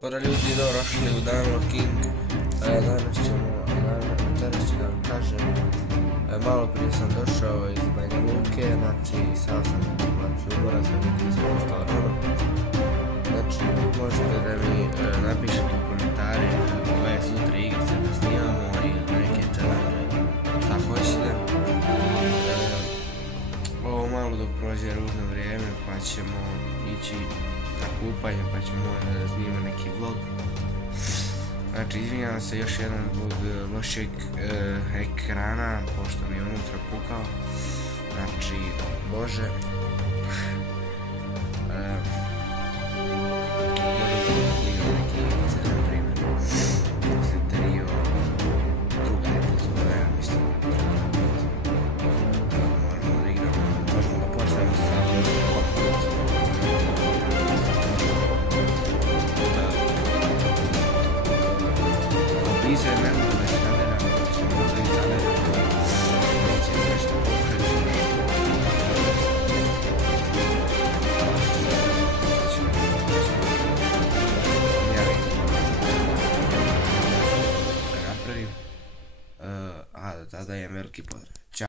Pozdrav ljudi, dobrodošli u Download King. Danas ću da vam kažem, malo prije sam došao iz Banja Luke, znači sad sam umoran, sam ostao rano. Znači možete da mi napišete u komentari koje sutra igrice da snimamo i neke challenge, šta hoćete. Ovo malo dok prođe ružno vrijeme pa ćemo ići na kupanje pa ćemo možda da snimamo neki vlog. Znači izvinjavam se još jednom zbog lošeg ekrana pošto mi je unutra pukao. Znači bože. Da dajem veliki pozdrav. Ćao.